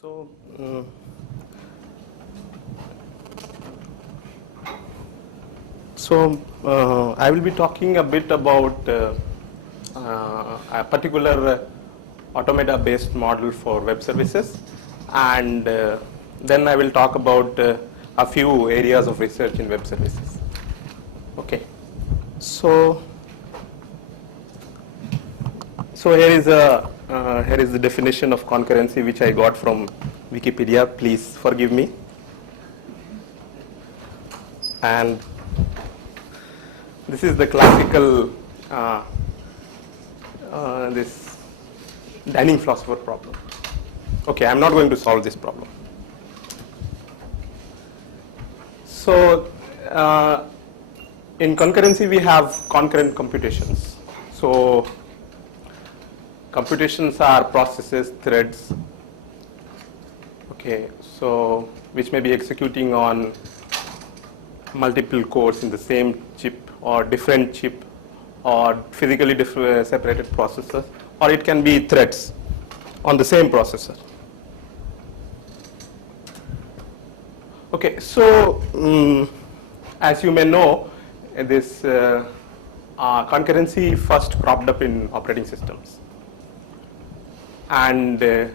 So, I will be talking a bit about a particular automata-based model for web services, and then I will talk about a few areas of research in web services. Okay, so here is the definition of concurrency which I got from Wikipedia. Please forgive me. And this is the classical this dining philosopher problem. Okay, I'm not going to solve this problem. So in concurrency we have concurrent computations. So computations are processes, threads, okay, so which may be executing on multiple cores in the same chip or different chip or physically separated processors, or it can be threads on the same processor. Okay, so as you may know, this concurrency first cropped up in operating systems, and it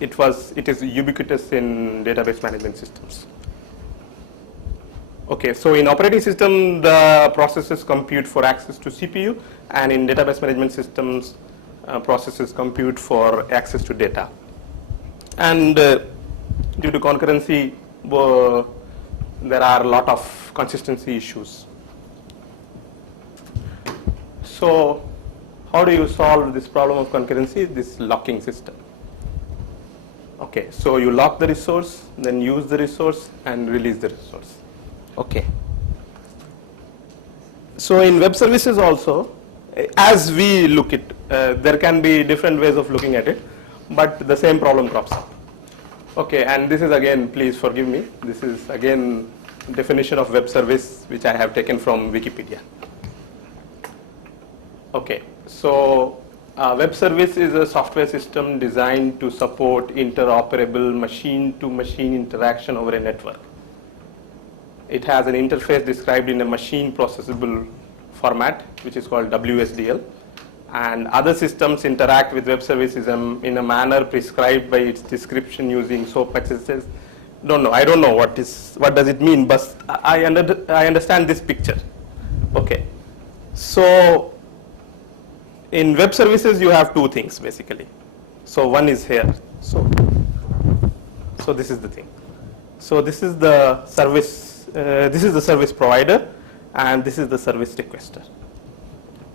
is ubiquitous in database management systems. Okay, so in operating system, the processes compute for access to CPU, and in database management systems, processes compute for access to data. And due to concurrency, there are a lot of consistency issues. So how do you solve this problem of concurrency? This locking system. Okay, so you lock the resource, then use the resource and release the resource. Okay. So in web services also, as we look at, there can be different ways of looking at it, but the same problem crops up. Okay, and this is again, please forgive me, this is again definition of web service which I have taken from Wikipedia. Okay, so web service is a software system designed to support interoperable machine-to-machine interaction over a network. It has an interface described in a machine processable format, which is called WSDL, and other systems interact with web services in a manner prescribed by its description using SOAP accesses. I don't know what does it mean, but I understand this picture. Okay, so in web services you have two things basically. So one is here. So this is the thing. So this is the service. This is the service provider, and this is the service requester.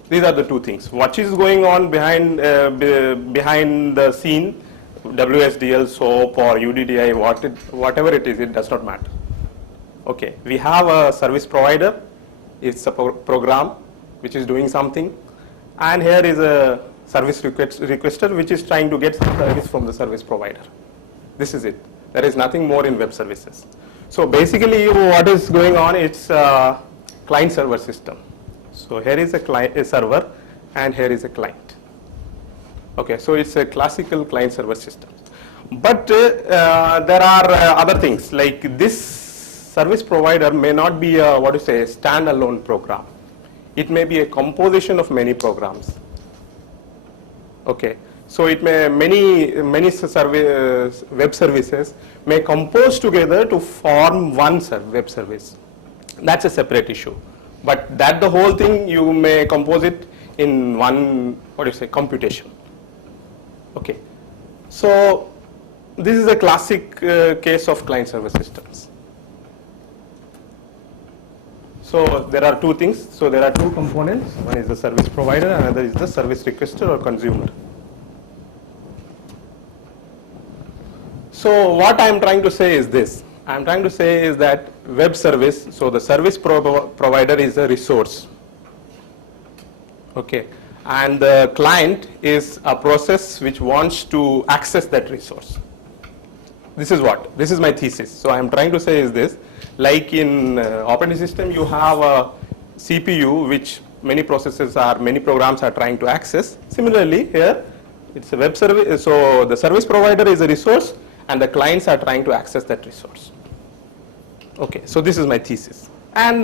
These are the two things. What is going on behind the scene, WSDL, SOAP, or UDDI, whatever it is, it does not matter. Okay, we have a service provider. It's a program which is doing something, and here is a service requester which is trying to get some service from the service provider. This is it. There is nothing more in web services. So basically what is going on, it's a client-server system. So here is a server, and here is a client. Okay, so it's a classical client-server system. But there are other things, like this service provider may not be a standalone program. It may be a composition of many programs. Okay, so it may many web services may compose together to form one web service. That's a separate issue. But the whole thing you may compose it in one computation. Okay, so this is a classic case of client-server systems. So there are two things. So there are two components. One is the service provider, another is the service requester or consumer. So what I am trying to say is this. I am trying to say is that web service, so the service provider is a resource. Okay, and the client is a process which wants to access that resource. This is my thesis. So I am trying to say is this, like in operating system you have a CPU which many programs are trying to access. Similarly here It's a web service. So the service provider is a resource, and the clients are trying to access that resource. Okay, so this is my thesis. And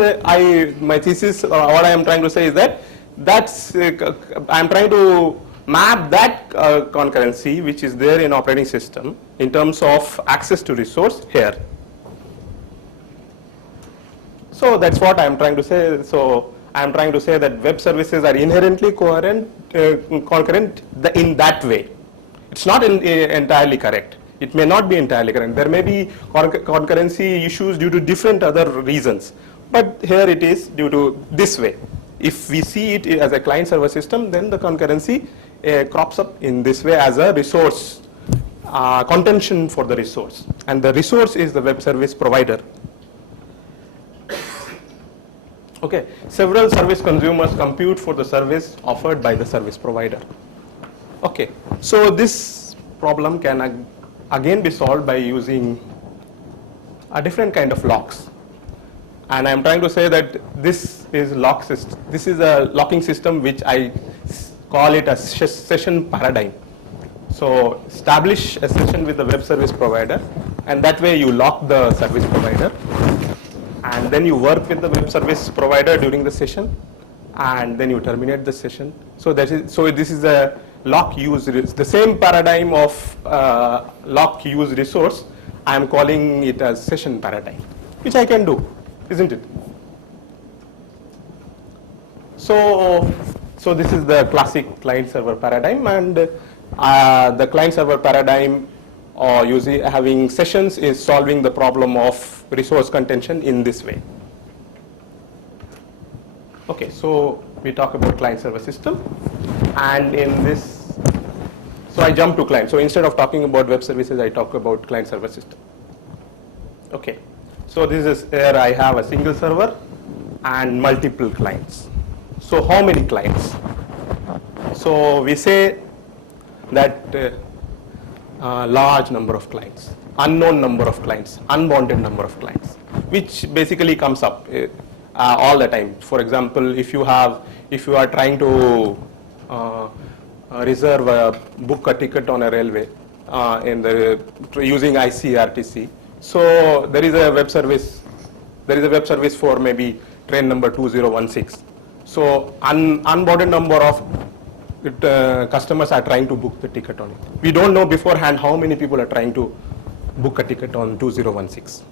my thesis, what I am trying to say is that I am trying to map that concurrency which is there in operating system in terms of access to resource here. So that's what I am trying to say. So I am trying to say that web services are inherently concurrent in that way. It's not entirely correct. It may not be entirely correct. There may be concurrency issues due to different other reasons. But here it is due to this way. If we see it as a client-server system, then the concurrency crops up in this way as a resource, contention for the resource. And the resource is the web service provider. Okay, several service consumers compute for the service offered by the service provider. Okay, so this problem can again be solved by using a different kind of locks. And I'm trying to say that this is lock system. This is a locking system which I call it a session paradigm. So establish a session with the web service provider, and that way you lock the service provider, and then you work with the web service provider during the session, and then you terminate the session. So this is a lock use, the same paradigm of lock use resource. I am calling it as session paradigm, which I can do, isn't it? So this is the classic client-server paradigm, and the client-server paradigm using having sessions is solving the problem of resource contention in this way. Okay, so we talk about client-server system, and in this, so I jump to client. So instead of talking about web services, I talk about client-server system. Okay, so this is where I have a single server and multiple clients. So how many clients? So we say that large number of clients, unknown number of clients, unbounded number of clients, which basically comes up all the time. For example, if you are trying to book a ticket on a railway using ICRTC, so there is a web service. There is a web service for maybe train number 2016. So unbounded number of customers are trying to book the ticket on it. We don't know beforehand how many people are trying to book a ticket on 2016.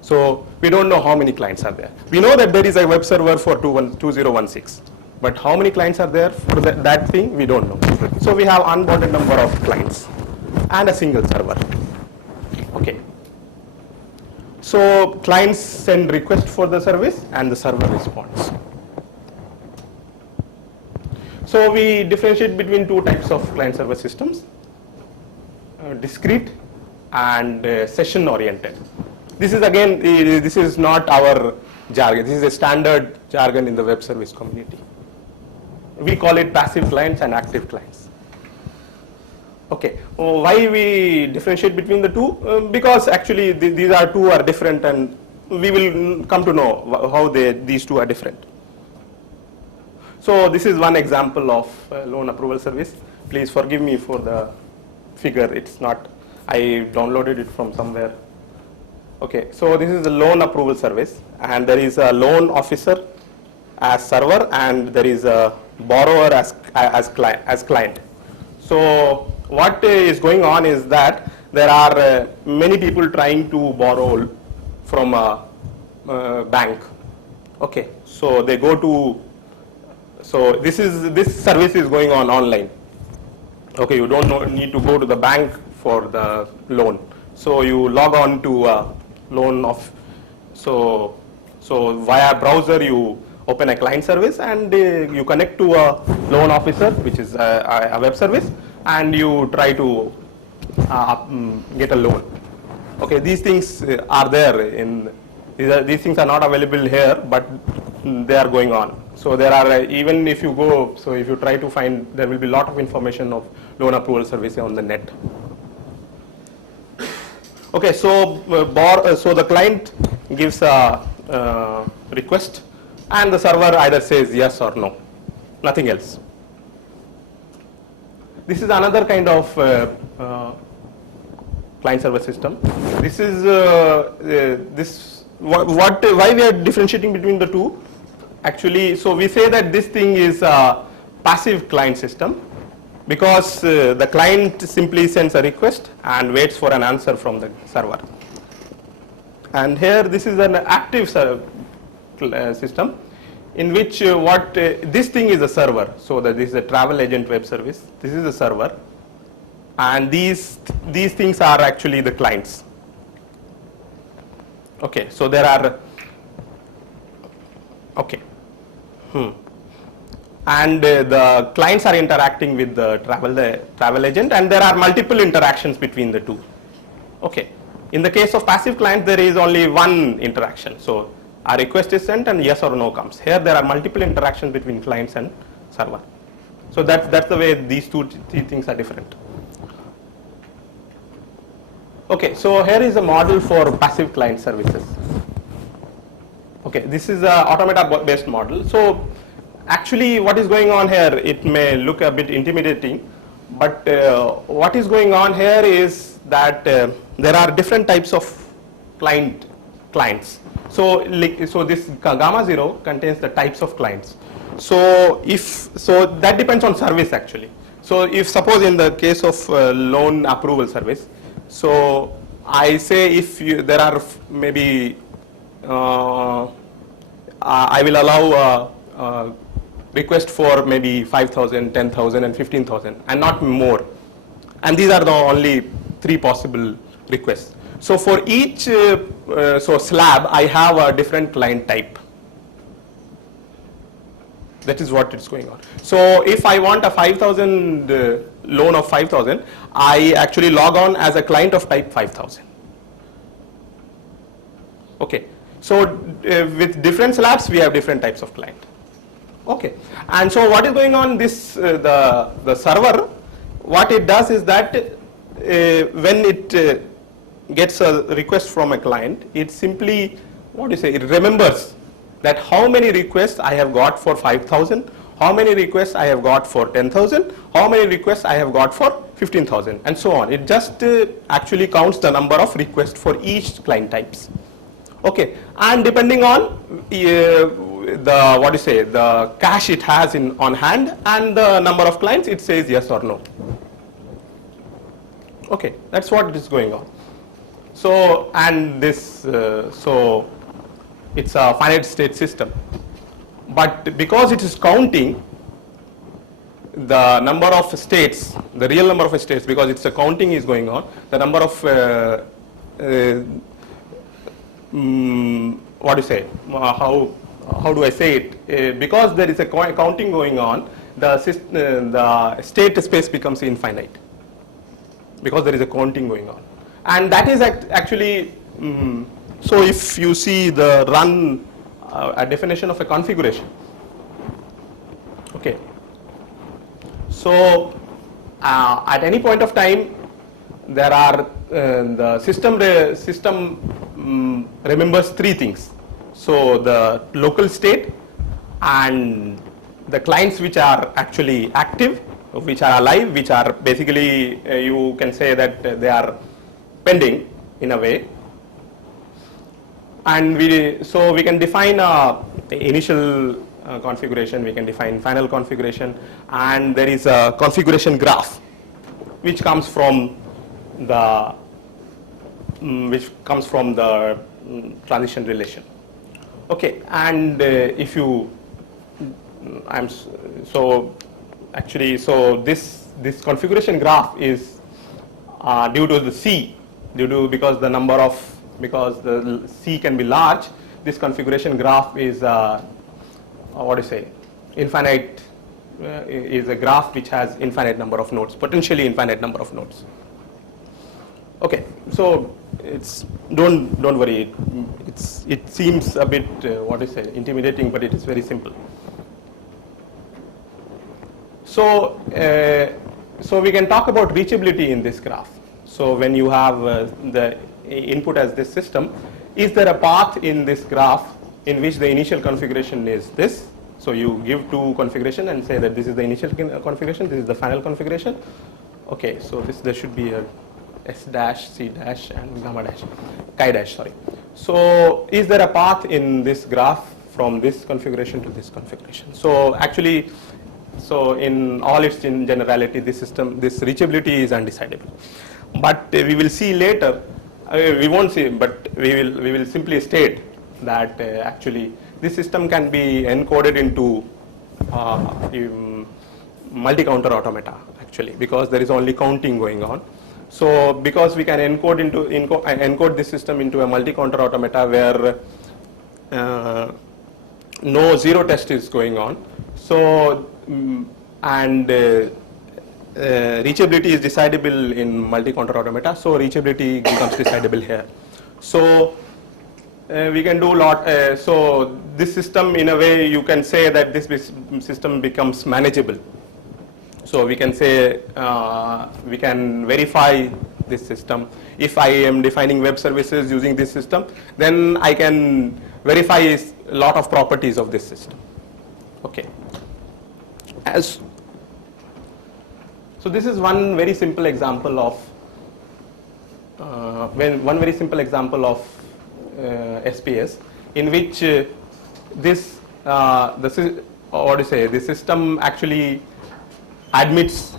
So we don't know how many clients are there. We know that there is a web server for 2016, but how many clients are there for that thing, we don't know. So we have unbounded number of clients and a single server. Okay. So clients send request for the service and the server responds. So we differentiate between two types of client-server systems, discrete and session-oriented. This is again, this is not our jargon. This is a standard jargon in the web service community. We call it passive clients and active clients. Okay, why we differentiate between the two? Because actually these two are different, and we will come to know how these two are different. So this is one example of loan approval service. Please forgive me for the figure. It's not, I downloaded it from somewhere. Okay, so this is a loan approval service, and there is a loan officer as server, and there is a borrower as client. So what is going on is that there are many people trying to borrow from a bank. Okay, so they go to, so this service is going on online. Okay, you don't need to go to the bank for the loan. So you log on to a loan of, so via browser you open a client service, and you connect to a loan officer, which is a web service, and you try to get a loan. Okay, these things are there in, these things are not available here, but they are going on. So there are, even if you go, so if you try to find, there will be a lot of information of loan approval service on the net. Okay, so so the client gives a request, and the server either says yes or no, nothing else. This is another kind of client server system. This is why we are differentiating between the two. Actually, so we say that this thing is a passive client system because the client simply sends a request and waits for an answer from the server. And here this is an active system in which this thing is a server. So that this is a travel agent web service. This is a server, and these things are actually the clients. Okay, so there are and the clients are interacting with the travel agent, and there are multiple interactions between the two. Okay, in the case of passive client, there is only one interaction. So a request is sent and yes or no comes. Here there are multiple interactions between clients and server. So that's the way these three things are different. Okay, so here is a model for passive client services. Okay, this is a automata based model. So actually what is going on here, it may look a bit intimidating, but what is going on here is that there are different types of clients. So this gamma 0 contains the types of clients. So that depends on service actually. So if suppose in the case of loan approval service, so I say if there are maybe I will allow a request for maybe 5,000, 10,000 and 15,000 and not more. And these are the only 3 possible requests. So for each slab, I have a different client type. That is what is going on. So if I want a 5,000 loan of 5,000, I actually log on as a client of type 5,000. Okay. So with different slabs, we have different types of client. Okay. And so what is going on? This the server, what it does is that when it gets a request from a client, it simply it remembers that how many requests I have got for 5,000, how many requests I have got for 10,000, how many requests I have got for 15,000, and so on. It just actually counts the number of requests for each client types. Okay, and depending on the cache it has on hand and the number of clients, it says yes or no. Okay, that's what is going on. So and this so it's a finite state system, but because it is counting the number of states, the real number of states, because it's a counting is going on, the number of how do I say it? Because there is a counting going on, the state space becomes infinite because there is a counting going on, and that is actually so if you see the run a definition of a configuration. Okay, so at any point of time there are the system remembers 3 things. So the local state and the clients which are actually active, which are alive, which are basically you can say that they are pending in a way. And we can define initial configuration, we can define final configuration, and there is a configuration graph which comes from the transition relation. Okay, and if you this configuration graph is due to the C, because the C can be large, this configuration graph is infinite, is a graph which has infinite number of nodes, potentially infinite number of nodes. Okay, so don't worry, it seems a bit intimidating, but it is very simple. So we can talk about reachability in this graph. So when you have the input as this system, is there a path in this graph in which the initial configuration is this So you give two configuration and say that this is the initial configuration, this is the final configuration. Okay, so there should be a S dash, C dash, and gamma dash, chi dash, sorry. So is there a path in this graph from this configuration to this configuration? So actually, so in all its generality, this reachability is undecidable. But we will see later, we won't see, but we will simply state that actually this system can be encoded into multi-counter automata actually, because there is only counting going on. So because we can encode this system into a multi-counter automata where no zero test is going on. So and reachability is decidable in multi-counter automata. So reachability becomes decidable here. So we can do a lot. So this system, in a way, you can say that this system becomes manageable. So we can say we can verify this system. If I am defining web services using this system, then I can verify a lot of properties of this system. Okay. So this is one very simple example of SPS, in which this system actually admits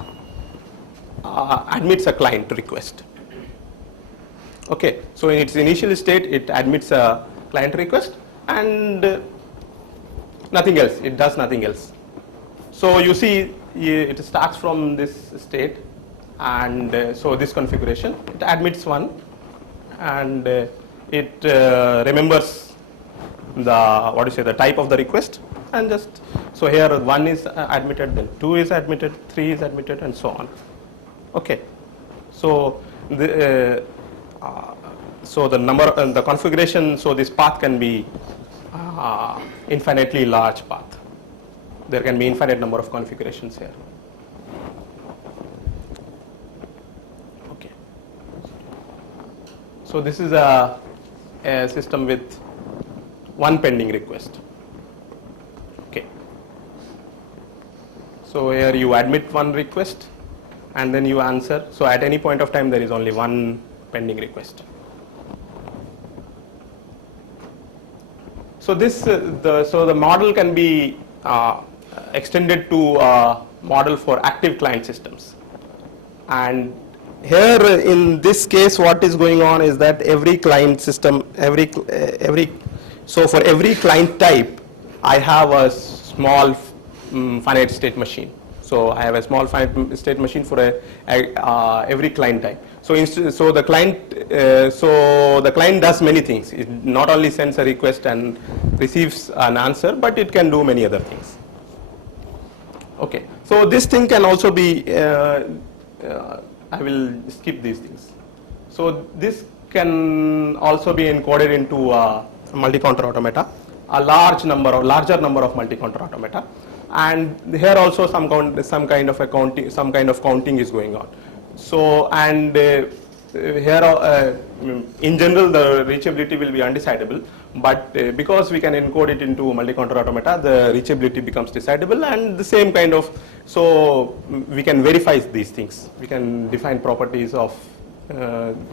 a client request. Okay, so in its initial state, it admits a client request and nothing else. It does nothing else. So you see, it starts from this state, and so this configuration, it admits one, and it remembers the type of the request, and just so here 1 is admitted, then 2 is admitted, 3 is admitted, and so on. Okay, so the number and the configuration, so this path can be infinitely large path. There can be infinite number of configurations here. Okay, so this is a system with one pending request. Okay, so here you admit one request and then you answer. So at any point of time there is only one pending request. So this the model can be extended to a model for active client systems. And here in this case, what is going on is that every client system, so for every client type, I have a small finite state machine. So I have a small finite state machine for every client type. So the client does many things. It not only sends a request and receives an answer, but it can do many other things. Okay, so this thing can also be, I will skip these things. So this can also be encoded into a multi-counter automata, a larger number of multi-counter automata, and here also some kind of counting is going on. So and here in general the reachability will be undecidable, but because we can encode it into multi-counter automata, the reachability becomes decidable, and the same kind of, so we can verify these things. We can define properties of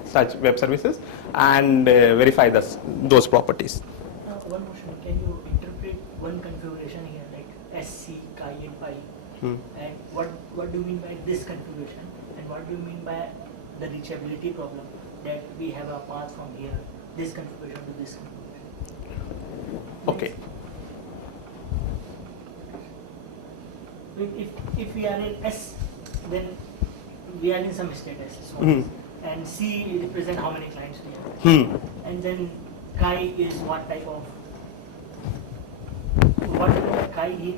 such web services and verify those properties. One question, can you interpret one configuration here like SC, chi and pi, and what do you mean by this configuration, and what do you mean by the reachability problem, that we have a path from here, this configuration to this configuration? Okay. If we are in S, then we are in some state S, so and C represent how many clients we have, and then chi is what type of chi here?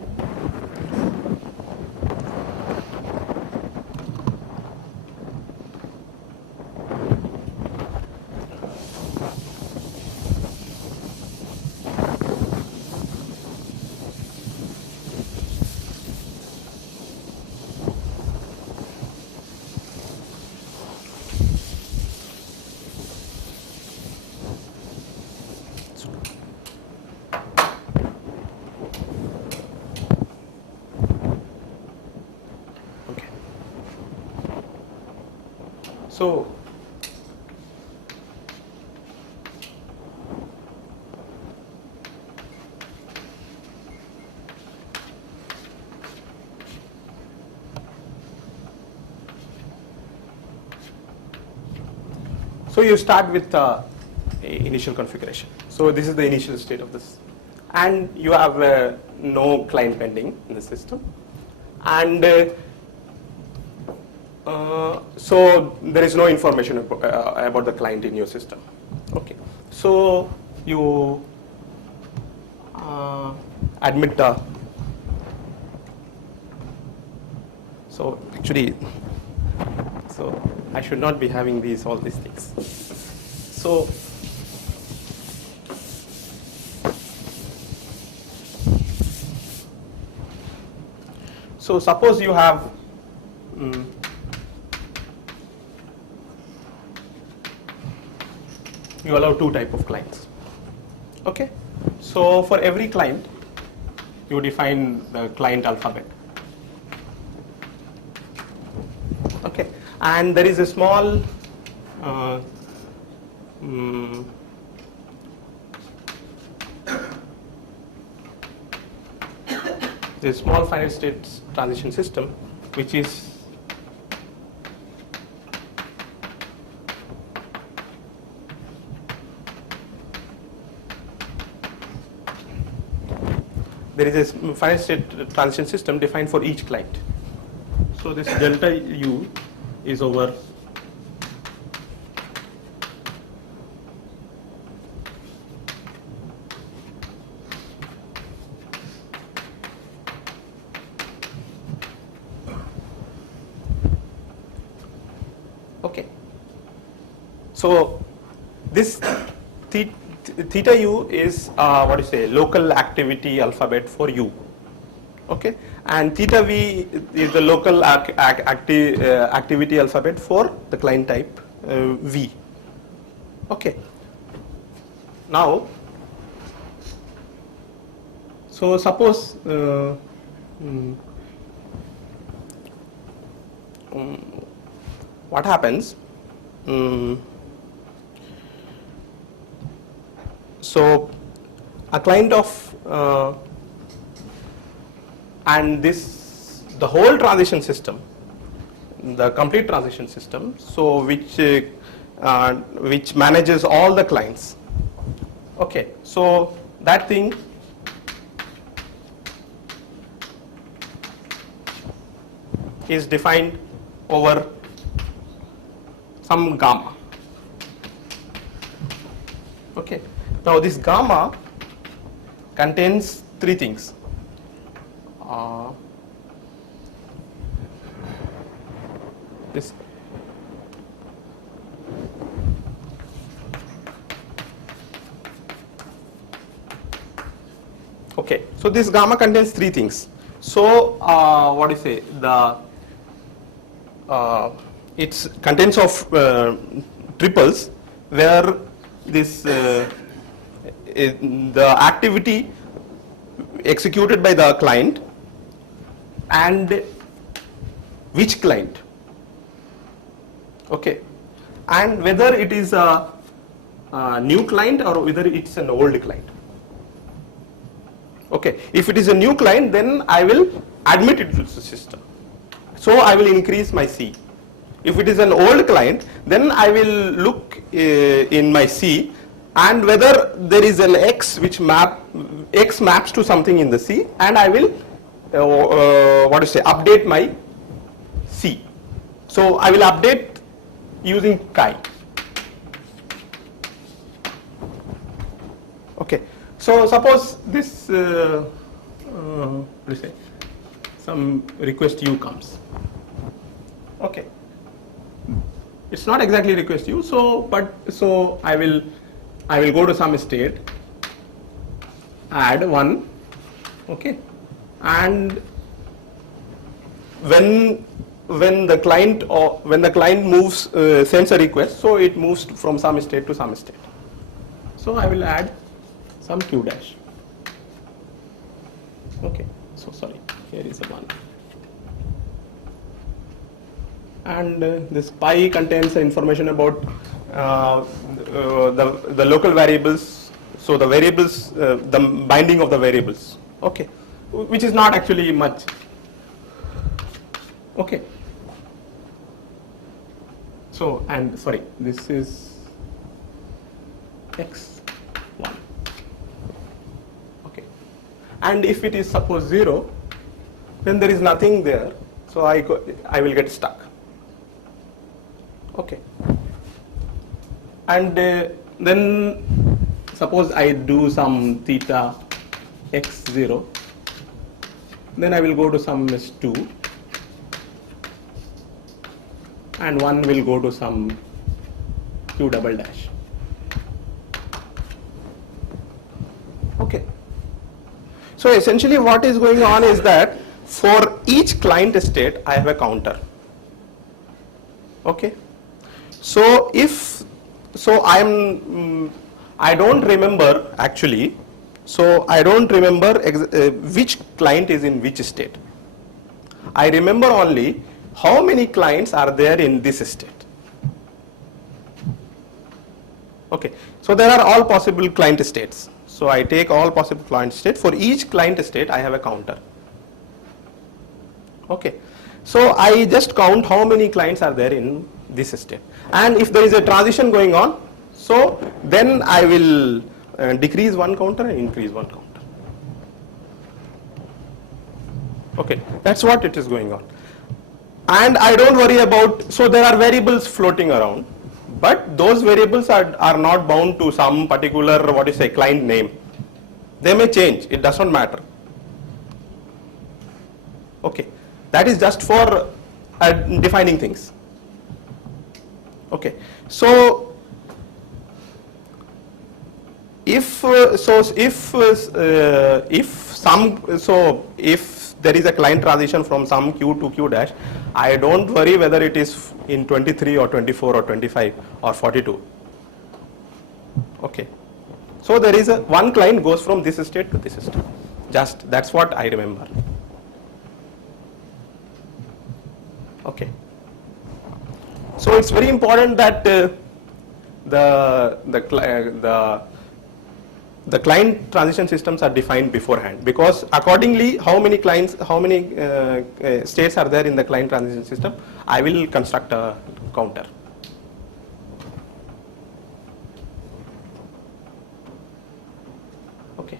So you start with initial configuration. So this is the initial state of this, and you have no client pending in the system, and so there is no information about the client in your system. Okay, so you admit the. So actually, so I should not be having all these things. So suppose you have you allow two type of clients. Okay, so for every client you define the client alphabet. Okay, and there is a small the small finite state transition system, which is there is a finite state transition system defined for each client. So this delta U is over okay. So this theta U is what do you say, local activity alphabet for U. Okay, and theta V is the local activity alphabet for the client type V. Okay. Now, so suppose what happens? So a client of and the whole transition system, the complete transition system, so which manages all the clients. Okay, so that thing is defined over some gamma. Okay, now this gamma contains three things. This okay, so this gamma contains three things. So what do you say, it contains of triples where this the activity executed by the client and which client, okay, and whether it is a new client or whether it's an old client. Okay, if it is a new client, then I will admit it to the system, so I will increase my C. If it is an old client, then I will look in my C and whether there is an X which X maps to something in the C, and I will what to say, update my C. So I will update using chi. Okay, so suppose this let's say some request U comes. Okay, it's not exactly request U, so I will go to some state, add 1, okay, and when the client moves sends a request, so it moves from some state to some state. So I will add some Q dash. Okay, so sorry, here is a 1, and this pi contains information about the local variables, so the variables, the binding of the variables, okay, which is not actually much, okay. So, and sorry, this is x1, okay, and if it is suppose 0, then there is nothing there, so I will get stuck, okay. And then suppose I do some theta x0, then I will go to some s2, and 1 will go to some q double dash, okay. So essentially what is going on is that for each client state I have a counter, okay. So if I don't remember actually, so I don't remember which client is in which state. I remember only how many clients are there in this state, okay. So there are all possible client states, so I take all possible client state. For each client state I have a counter, okay. So I just count how many clients are there in this state, and if there is a transition going on, so then I will decrease one counter and increase one counter, okay. That's what it is going on, and I don't worry about, so there are variables floating around, but those variables are not bound to some particular, what is a client name. They may change, it does not matter, okay. That is just for defining things, okay. So if there is a client transition from some q to q dash, I don't worry whether it is in 23 or 24 or 25 or 42, okay. So there is one client goes from this state to this state, just that's what I remember, okay. So it's very important that the client transition systems are defined beforehand, because accordingly how many clients, how many states are there in the client transition system, I will construct a counter, okay.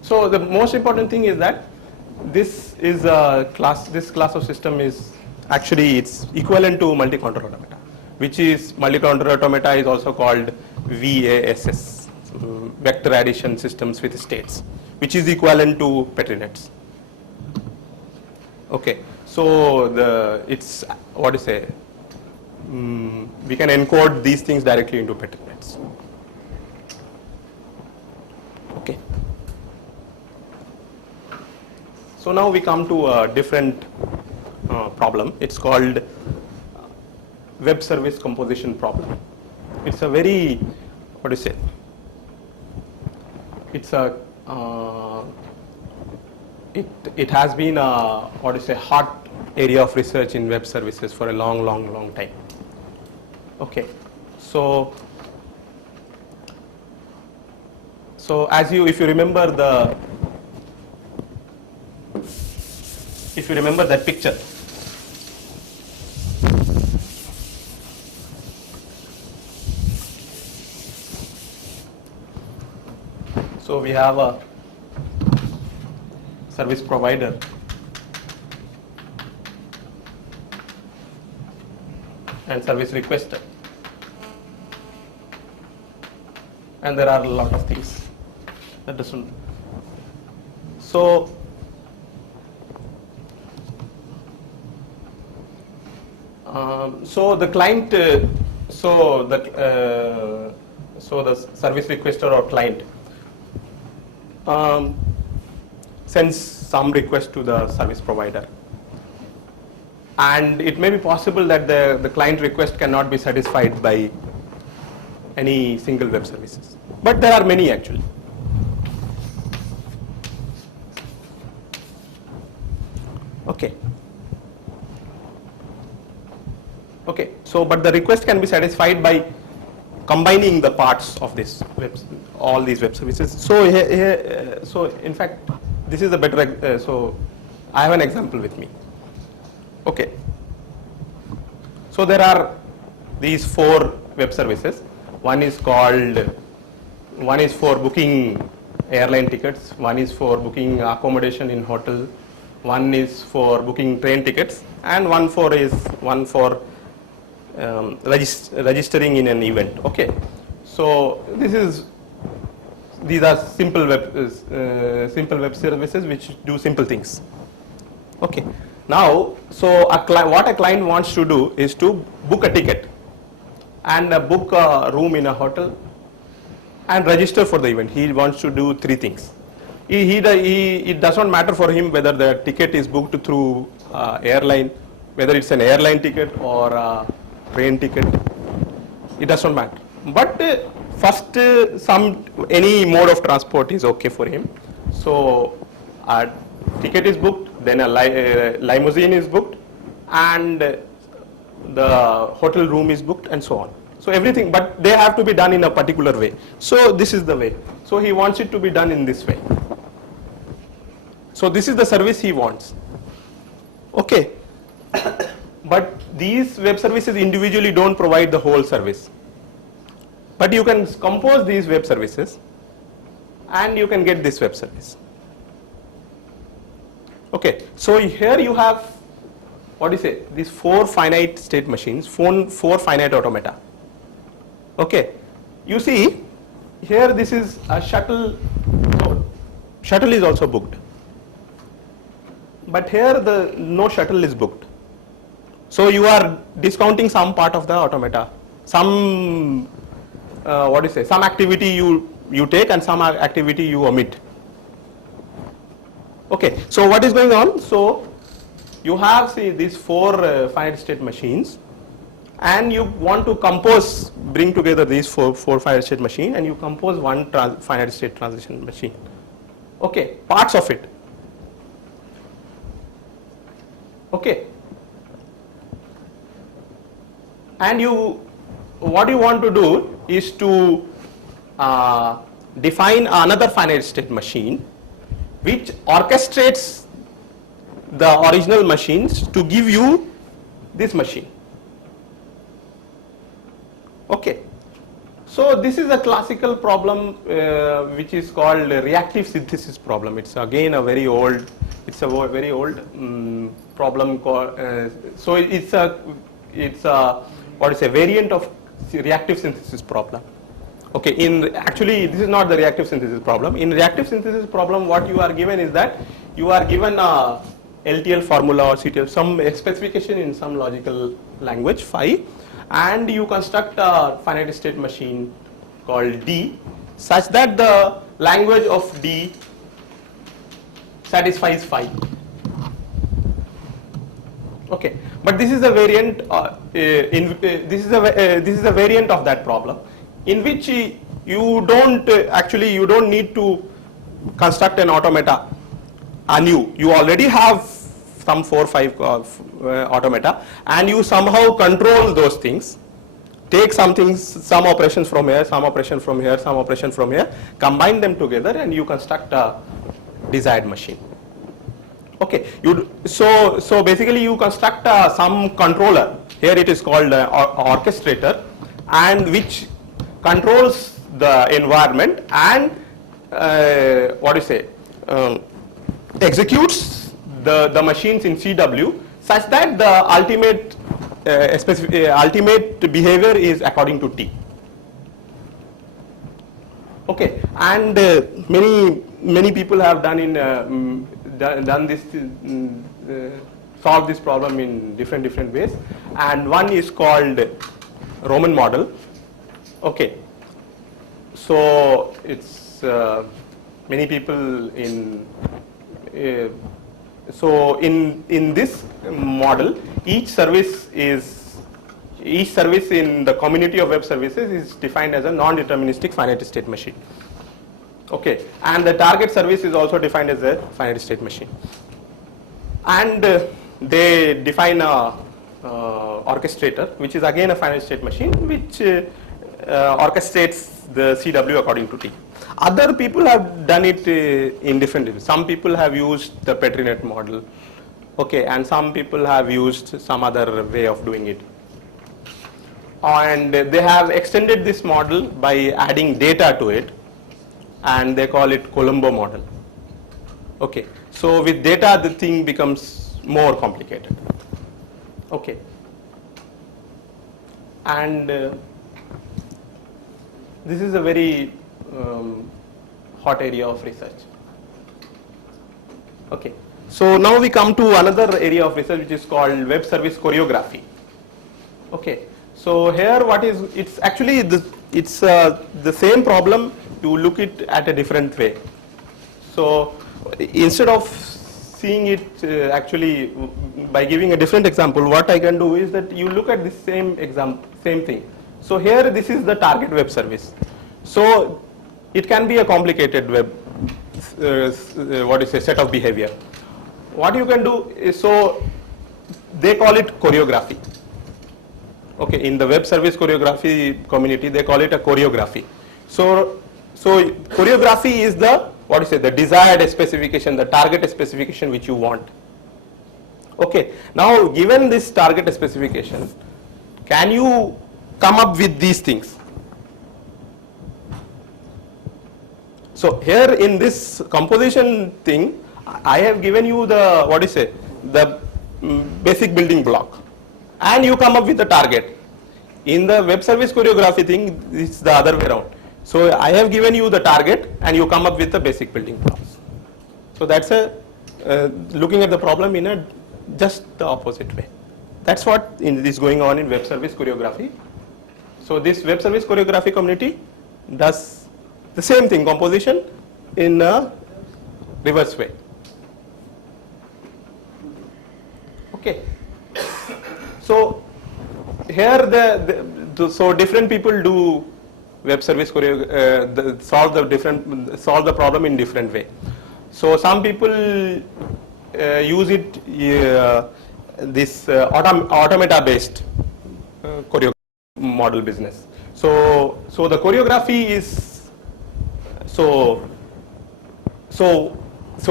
So the most important thing is that this is a class, this class of system is actually it's equivalent to multi-counter automata, which is multi-counter automata is also called VASS, vector addition systems with states, which is equivalent to Petri nets, okay. So it's what is a we can encode these things directly into Petri nets, okay. So now we come to a different problem. It's called web service composition problem. It's a very, what do you say, it's a it has been a, what do you say, hot area of research in web services for a long time, okay. So as if you remember that picture, so we have a service provider and service requester, and there are a lot of things that doesn't. So the client, so the service requester or client sends some request to the service provider, and it may be possible that the client request cannot be satisfied by any single web services, but there are many actually. Okay. So, but the request can be satisfied by combining the parts of this all these web services. So so in fact, this is a better. So I have an example with me. Okay. So there are these 4 web services. One is for booking airline tickets. One is for booking accommodation in hotel. One is for booking train tickets, and one for registering in an event. Okay, so these are simple web services which do simple things. Okay, now so what a client wants to do is to book a ticket and book a room in a hotel and register for the event. He wants to do 3 things. It does not matter for him whether the ticket is booked through airline, whether it's an airline ticket or a train ticket. It does not matter. But first, any mode of transport is okay for him. So a ticket is booked, then a limousine is booked, and the hotel room is booked, and so on. So everything, but they have to be done in a particular way. So this is the way. So he wants it to be done in this way. So this is the service he wants. Okay. But these web services individually don't provide the whole service. But you can compose these web services and you can get this web service. Okay, so here you have, what do you say, these 4 finite state machines, 4 finite automata. Okay, you see here this is a shuttle, so shuttle is also booked. But here no shuttle is booked. So you are discounting some part of the automata, some some activity you take and some activity you omit. Okay, so what is going on? So you have these 4 finite state machines, and you want to bring together these four finite state machine, and you compose one finite state transition machine. Okay, parts of it. Okay. And what you want to do is to define another finite state machine which orchestrates the original machines to give you this machine. Okay. So this is a classical problem which is called reactive synthesis problem. It's again a very old problem. So it's a variant of reactive synthesis problem. Okay, actually this is not the reactive synthesis problem. In reactive synthesis problem, what you are given is that you are given a LTL formula or CTL, some specification in some logical language phi, and you construct a finite state machine called D such that the language of D satisfies phi. Okay, but this is a variant. This is a variant of that problem, in which you don't need to construct an automata anew. You already have some 4 or 5 automata, and you somehow control those things. Take some operations from here, some operation from here, some operation from here, combine them together, and you construct a desired machine. Okay, so basically you construct some controller. Here it is called orchestrator, and which controls the environment and executes the machines in CW such that the ultimate behavior is according to T. Okay, and many people have solved this problem in different ways, and one is called Roman model. Okay, so it's many people in this model, each service in the community of web services is defined as a non-deterministic finite state machine. Okay, and the target service is also defined as a finite state machine, and they define a orchestrator, which is again a finite state machine, which orchestrates the CW according to T. Other people have done it in different ways. Some people have used the Petrinet model, okay, and some people have used some other way of doing it. And they have extended this model by adding data to it, and they call it Colombo model. Okay, so with data the thing becomes more complicated. Okay, and this is a very hot area of research. Okay, so now we come to another area of research which is called web service choreography. Okay, so here what is, it's actually the same problem, you look it at a different way. So instead of seeing it actually by giving a different example, what I can do is that you look at the same example, same thing. So here this is the target web service. So it can be a complicated web, set of behavior. What you can do is, so they call it choreography. Okay, in the web service choreography community, they call it a choreography. So choreography is the, the desired specification, the target specification which you want. Okay, now given this target specification, can you come up with these things? So here in this composition thing, I have given you the, the basic building block, and you come up with the target. In the web service choreography thing, it's the other way around. So I have given you the target and you come up with the basic building blocks. So that's a looking at the problem in a just the opposite way. That's what is going on in web service choreography. So this web service choreography community does the same thing, composition, in a reverse way. Okay. So here so different people do web service solve the problem in different way. So some people use it this automata based choreography model business. So the choreography is so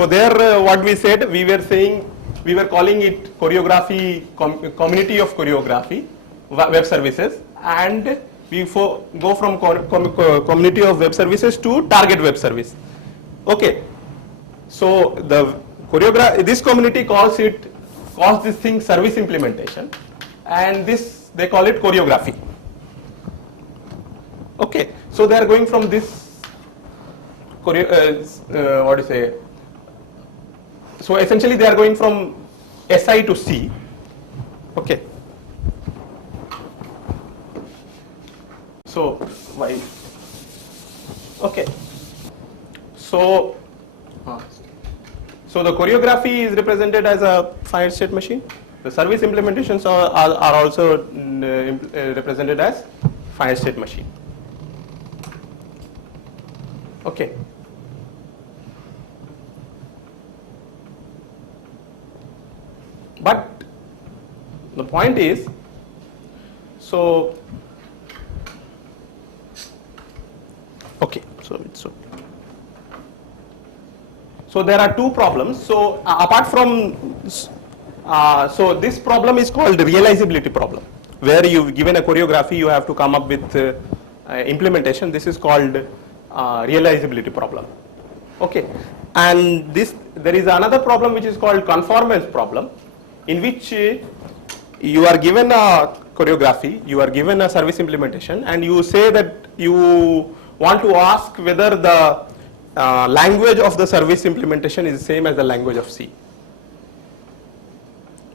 there what we said, we were calling it choreography, community of choreography web services, and we go from community of web services to target web service. Okay, so this community calls this thing service implementation, and this they call it choreography. Okay, so they are going from this so essentially they are going from SI to C. Okay. So why? Okay. So the choreography is represented as a finite state machine. The service implementations are also represented as finite state machine. Okay. But the point is, okay, so there are two problems. So apart from so this problem is called the realizability problem, where you've given a choreography, you have to come up with implementation. This is called realizability problem. Okay, and there is another problem which is called conformance problem, in which you are given a choreography, you are given a service implementation, and you say that you want to ask whether the language of the service implementation is the same as the language of C.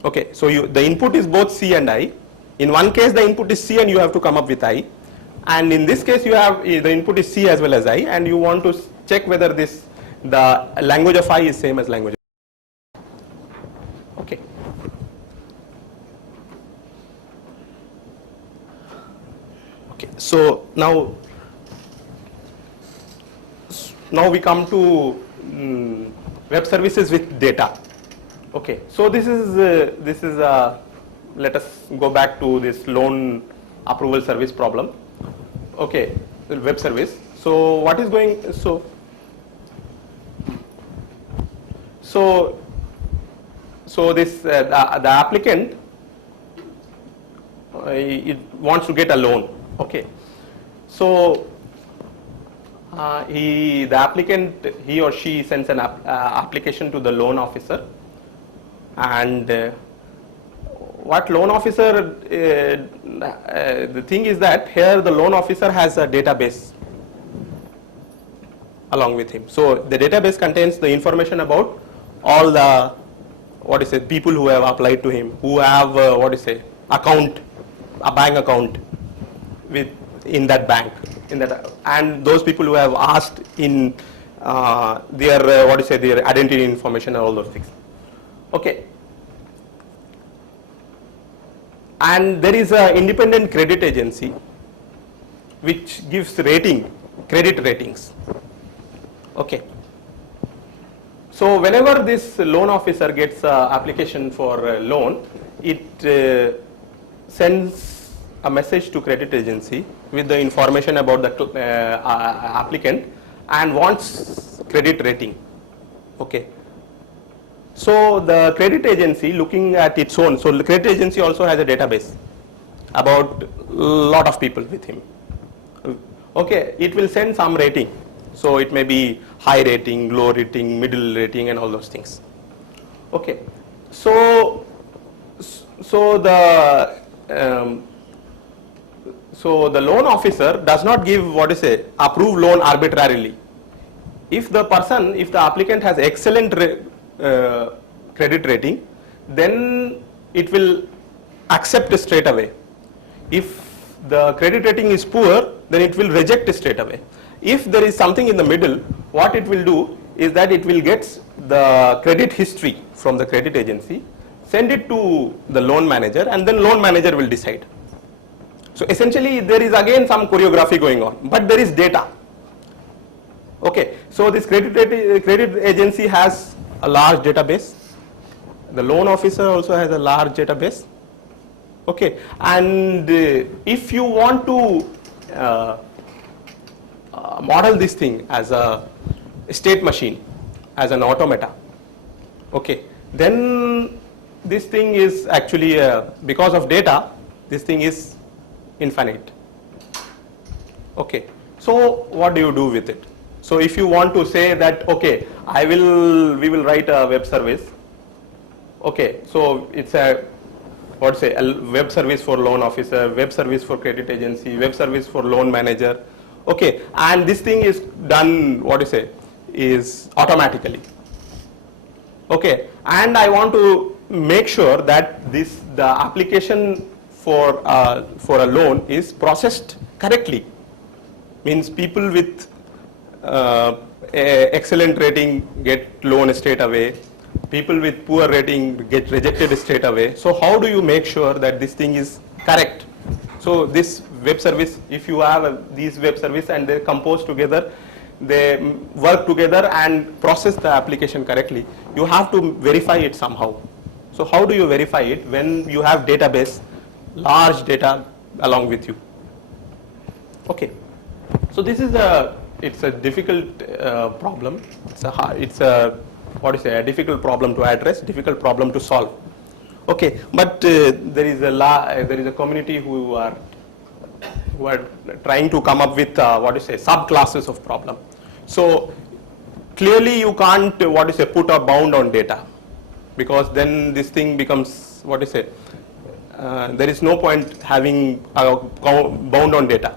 Okay, so the input is both C and I. In one case the input is C and you have to come up with I, and in this case you have the input is C as well as I, and you want to check whether the language of I is same as language of I. Okay. Okay, so now we come to web services with data. Okay, so this is let us go back to this loan approval service problem. Okay, the web service. So what is going, so this the applicant it wants to get a loan. Okay, so the applicant, he or she sends an application to the loan officer, and what loan officer, the thing is that here the loan officer has a database along with him. So the database contains the information about all the people who have applied to him, who have account, a bank account with in that bank, and those people who have asked in their their identity information and all those things. Okay. And there is an independent credit agency which gives credit ratings. Okay. So whenever this loan officer gets an application for a loan, it sends a message to credit agency with the information about the applicant and wants credit rating. Okay. So the credit agency, looking at its own, so the credit agency also has a database about a lot of people with him. Okay, it will send some rating. So it may be high rating, low rating, middle rating, and all those things. Okay, so the loan officer does not give approve loan arbitrarily. If the applicant has excellent credit rating, then it will accept straight away. If the credit rating is poor, then it will reject straight away. If there is something in the middle, what it will do is that it will get the credit history from the credit agency, send it to the loan manager, and then loan manager will decide. So essentially there is again some choreography going on, but there is data. Okay, so this credit agency has a large database. The loan officer also has a large database. Okay, and if you want to model this thing as a state machine, as an automata, okay, then this thing is actually because of data, this thing is infinite. Okay, so what do you do with it? So if you want to say that, okay, we will write a web service. Okay, so it's a web service for loan officer, web service for credit agency, web service for loan manager. Okay, and this thing is done is automatically. Okay, and I want to make sure that the application for a loan is processed correctly. Means people with excellent rating get loan straight away, people with poor rating get rejected straight away. So how do you make sure that this thing is correct? So this web service, if you have these web service and they compose together, they work together and process the application correctly, you have to verify it somehow. So how do you verify it when you have database, large data along with you? Okay, so this is it's a difficult problem. It's a difficult problem to address, difficult problem to solve. Okay, but there is a community who are trying to come up with subclasses of problem. So clearly you can't put a bound on data, because then this thing becomes there is no point having a bound on data.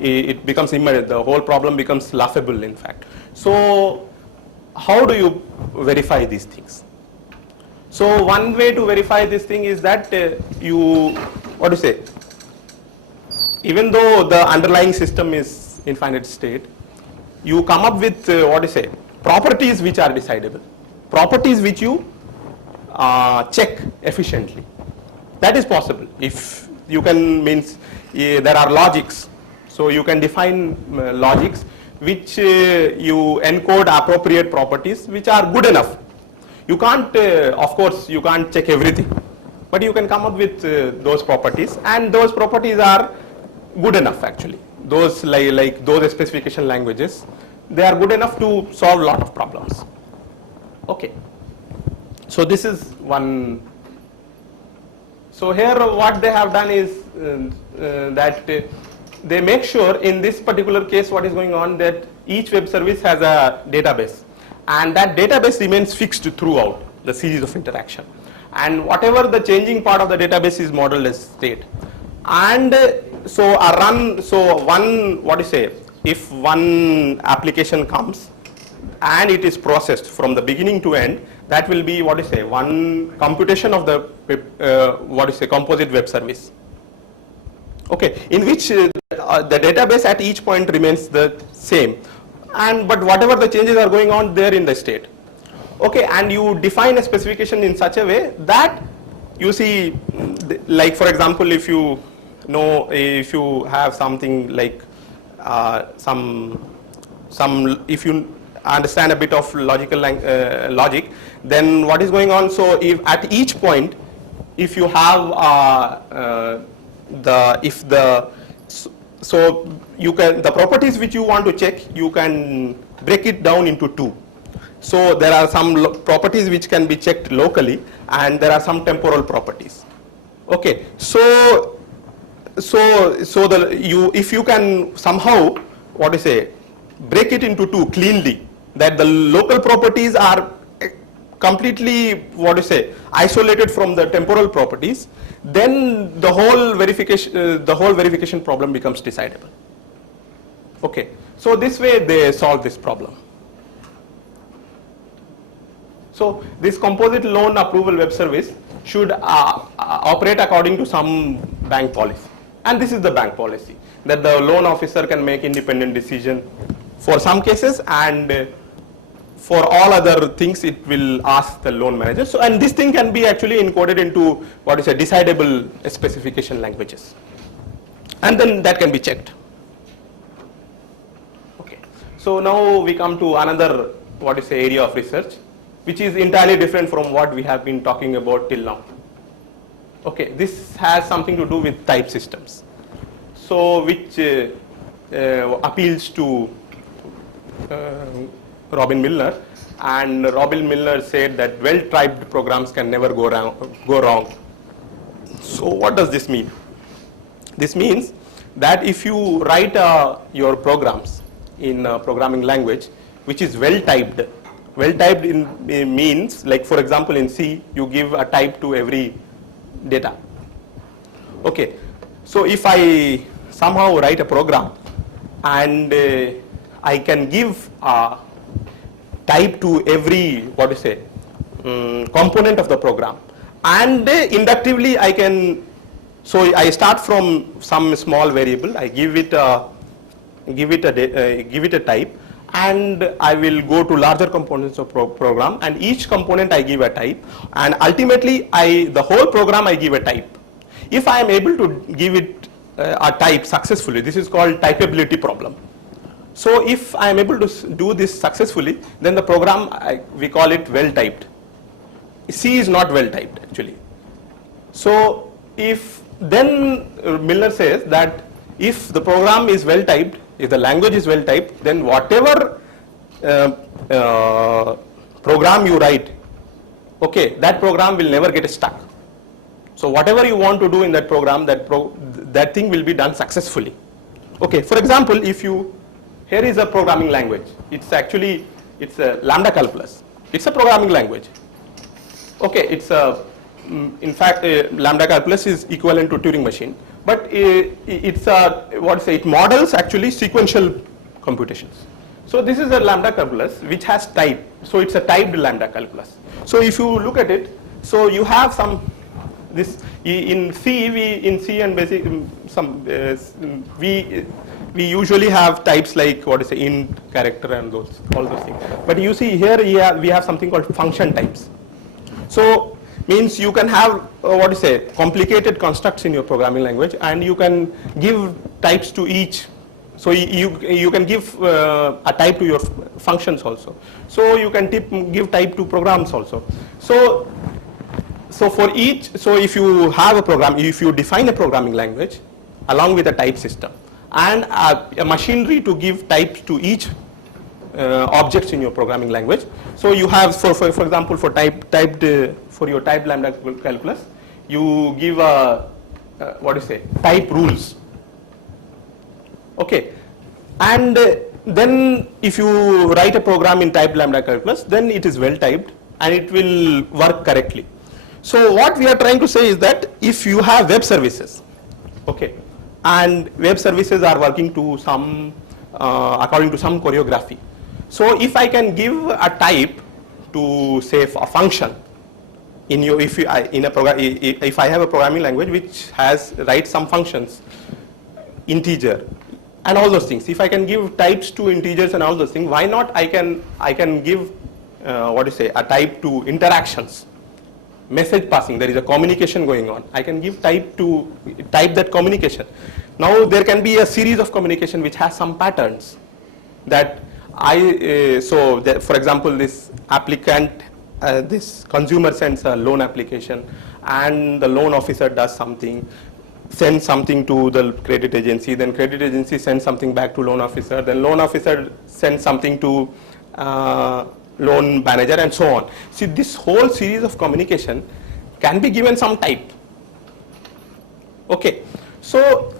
It becomes immeasurable. The whole problem becomes laughable, in fact. So how do you verify these things? So one way to verify this thing is that even though the underlying system is infinite state, you come up with properties which are decidable, properties which you check efficiently. That is possible. If you can, there are logics. So you can define logics which you encode appropriate properties which are good enough. You can't, of course, you can't check everything. but you can come up with those properties, and those properties are good enough actually. Those like those specification languages, they are good enough to solve a lot of problems. Okay. So this is one. So here what they have done is that they make sure in this particular case what is going on, that each web service has a database, and that database remains fixed throughout the series of interaction, and whatever the changing part of the database is modeled as state. And so if one application comes and it is processed from the beginning to end, that will be one computation of the composite web service. Okay, in which the database at each point remains the same, but whatever the changes are going on there in the state. Okay, and you define a specification in such a way that you see, like for example, if you have something like if you understand a bit of logic, then what is going on? So if at each point, if you have the properties which you want to check, you can break it down into two. So there are some properties which can be checked locally, and there are some temporal properties. Okay, if you can somehow break it into two cleanly, that the local properties are completely isolated from the temporal properties, then the whole verification problem becomes decidable. Okay, so this way they solve this problem. So this composite loan approval web service should operate according to some bank policy, and this is the bank policy, that the loan officer can make independent decision for some cases, and for all other things it will ask the loan manager. So, and this thing can be actually encoded into decidable specification languages, and then that can be checked. Okay, so now we come to another area of research, which is entirely different from what we have been talking about till now. Okay, this has something to do with type systems, so which appeals to Robin Milner, and Robin Milner said that well-typed programs can never go wrong. So what does this mean? This means that if you write your programs in a programming language which is well-typed means, like for example in C, you give a type to every data. Okay, so if I somehow write a program and I can give a type to every component of the program, and inductively I can, so I start from some small variable, I give it a type, and I will go to larger components of program, and each component I give a type, and ultimately the whole program I give a type. If I am able to give it a type successfully, this is called typability problem. So if I am able to do this successfully, then the program, we call it well typed. C is not well typed actually. So if then Milner says that if the program is well typed, if the language is well typed, then whatever program you write, okay, that program will never get stuck. So whatever you want to do in that program, that thing will be done successfully. Okay, for example, here is a programming language. It's a lambda calculus. It's a programming language. Okay, in fact, lambda calculus is equivalent to Turing machine, but it models actually sequential computations. So this is a lambda calculus which has type. So it's a typed lambda calculus. So if you look at it, so you have in C and basic we usually have types like int, character, and all those things. But you see here we have something called function types. So means you can have complicated constructs in your programming language, and you can give types to each. So you can give a type to your functions also. So you can give type to programs also. So so for each, so if you have a program, if you define a programming language along with a type system and a machinery to give types to each objects in your programming language. So you have, for example, for for your typed lambda calculus, you give a type rules. Okay, and then if you write a program in typed lambda calculus, then it is well typed and it will work correctly. So what we are trying to say is that if you have web services, okay, and web services are working to some according to some choreography. So if I can give a type to say a function in your, if I have a programming language which writes some functions, integer and all those things. If I can give types to integers and all those things, why not I can give a type to interactions, message passing. There is a communication going on. I can give type that communication. Now there can be a series of communication which has some patterns that for example, this applicant, this consumer sends a loan application and the loan officer does something, sends something to the credit agency, then credit agency sends something back to loan officer, then loan officer sends something to loan manager and so on. See, this whole series of communication can be given some type. Okay, so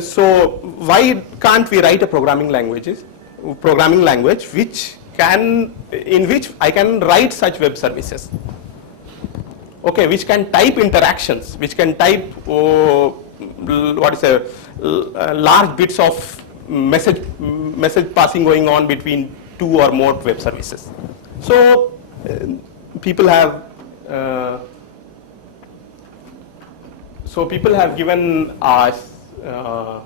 so why can't we write a programming language in which I can write such web services, okay, which can type interactions, which can type large bits of message passing going on between two or more web services. So people have given us a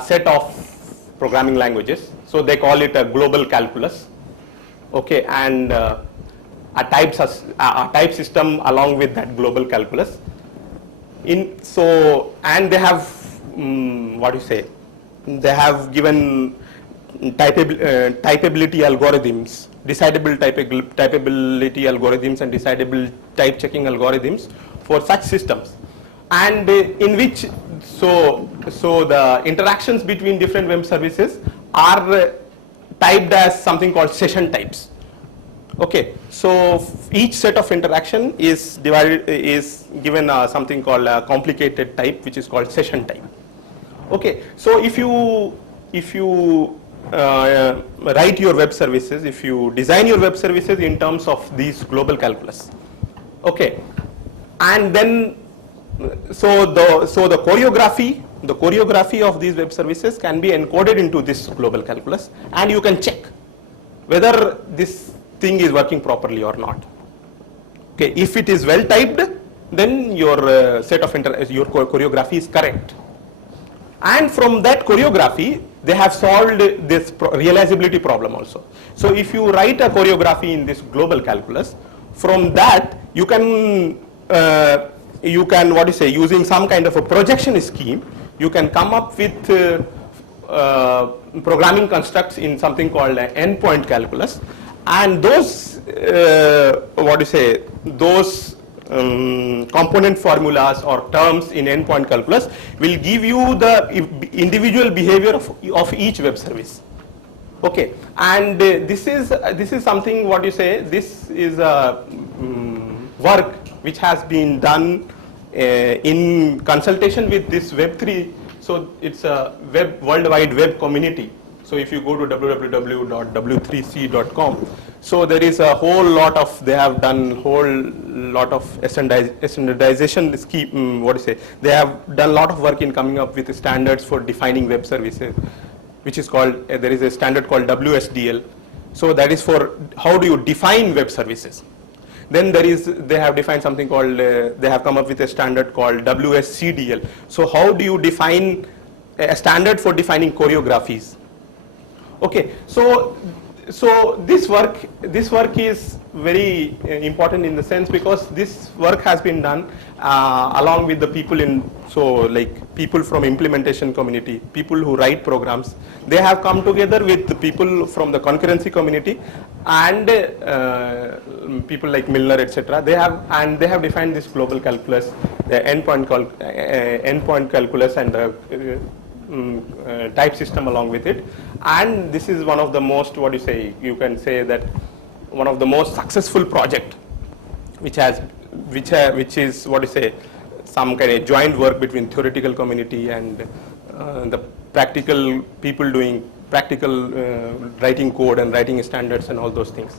set of programming languages. So they call it a global calculus, okay, and a type system along with that global calculus. And they have they have given typability algorithms, decidable typability algorithms and decidable type checking algorithms for such systems, and in which the interactions between different web services are typed as something called session types. Okay, so each set of interaction is given something called a complicated type, which is called session type. Okay, so if you write your web services, if you design your web services in terms of these global calculus, okay, and then so the choreography of these web services can be encoded into this global calculus, and you can check whether this thing is working properly or not. Okay, if it is well typed, then your your choreography is correct. And from that choreography, they have solved this realizability problem also. So if you write a choreography in this global calculus, from that you can using some kind of a projection scheme, you can come up with programming constructs in something called endpoint calculus, and those component formulas or terms in endpoint calculus will give you the individual behavior of each web service. Okay, and this is something this is a work which has been done in consultation with this Web3. So it's a World Wide Web community. So if you go to www.w3c.com, so there is a whole lot of, they have done whole lot of standardization scheme, they have done a lot of work in coming up with standards for defining web services, which is called, there is a standard called WSDL. So that is for how do you define web services. Then they have defined something called, they have come up with a standard called WSCDL. So how do you define a standard for defining choreographies? Okay, so So this work is very important in the sense because this work has been done along with the people people from implementation community, people who write programs. They have come together with the people from the concurrency community and people like Milner, etc. They have defined this global calculus, the endpoint calculus, and the type system along with it. And this is one of the most, you can say that one of the most successful project which is some kind of joint work between theoretical community and the practical people doing practical writing code and writing standards and all those things.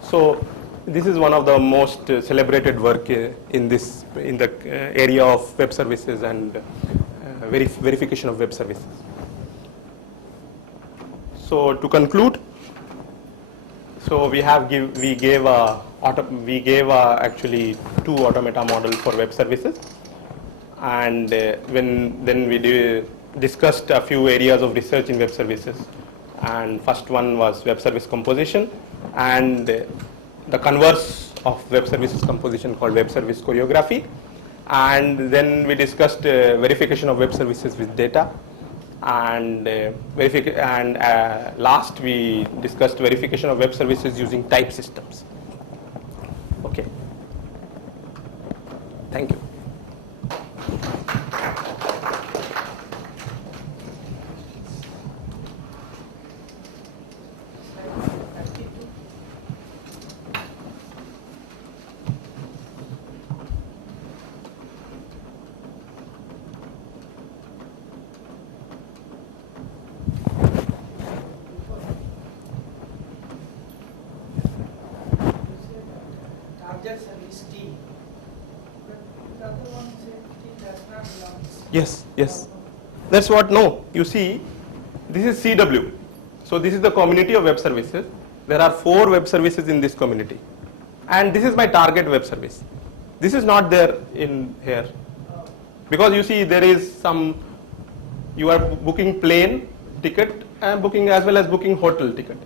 So this is one of the most celebrated work in the area of web services and verification of web services. So to conclude, so we gave actually 2 automata models for web services, and then we discussed a few areas of research in web services. And first one was web service composition, and the converse of web services composition called web service choreography. And then we discussed verification of web services with data, and last we discussed verification of web services using type systems. Okay. Thank you. Yes, yes. That's what, no. You see, this is CW. So this is the community of web services. There are 4 web services in this community. And this is my target web service. This is not there in here. Because you see, there is you are booking plane ticket and booking as well as booking hotel ticket.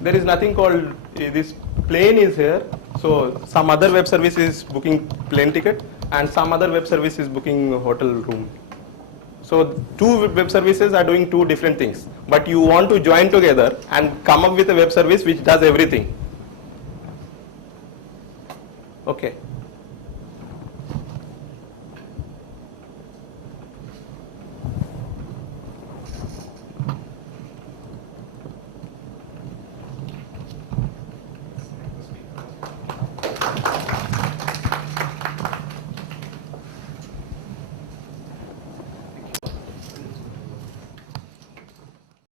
There is nothing called, this plane is here. So some other web service is booking plane ticket and some other web service is booking hotel room. So 2 web services are doing 2 different things, but you want to join together and come up with a web service which does everything. Okay.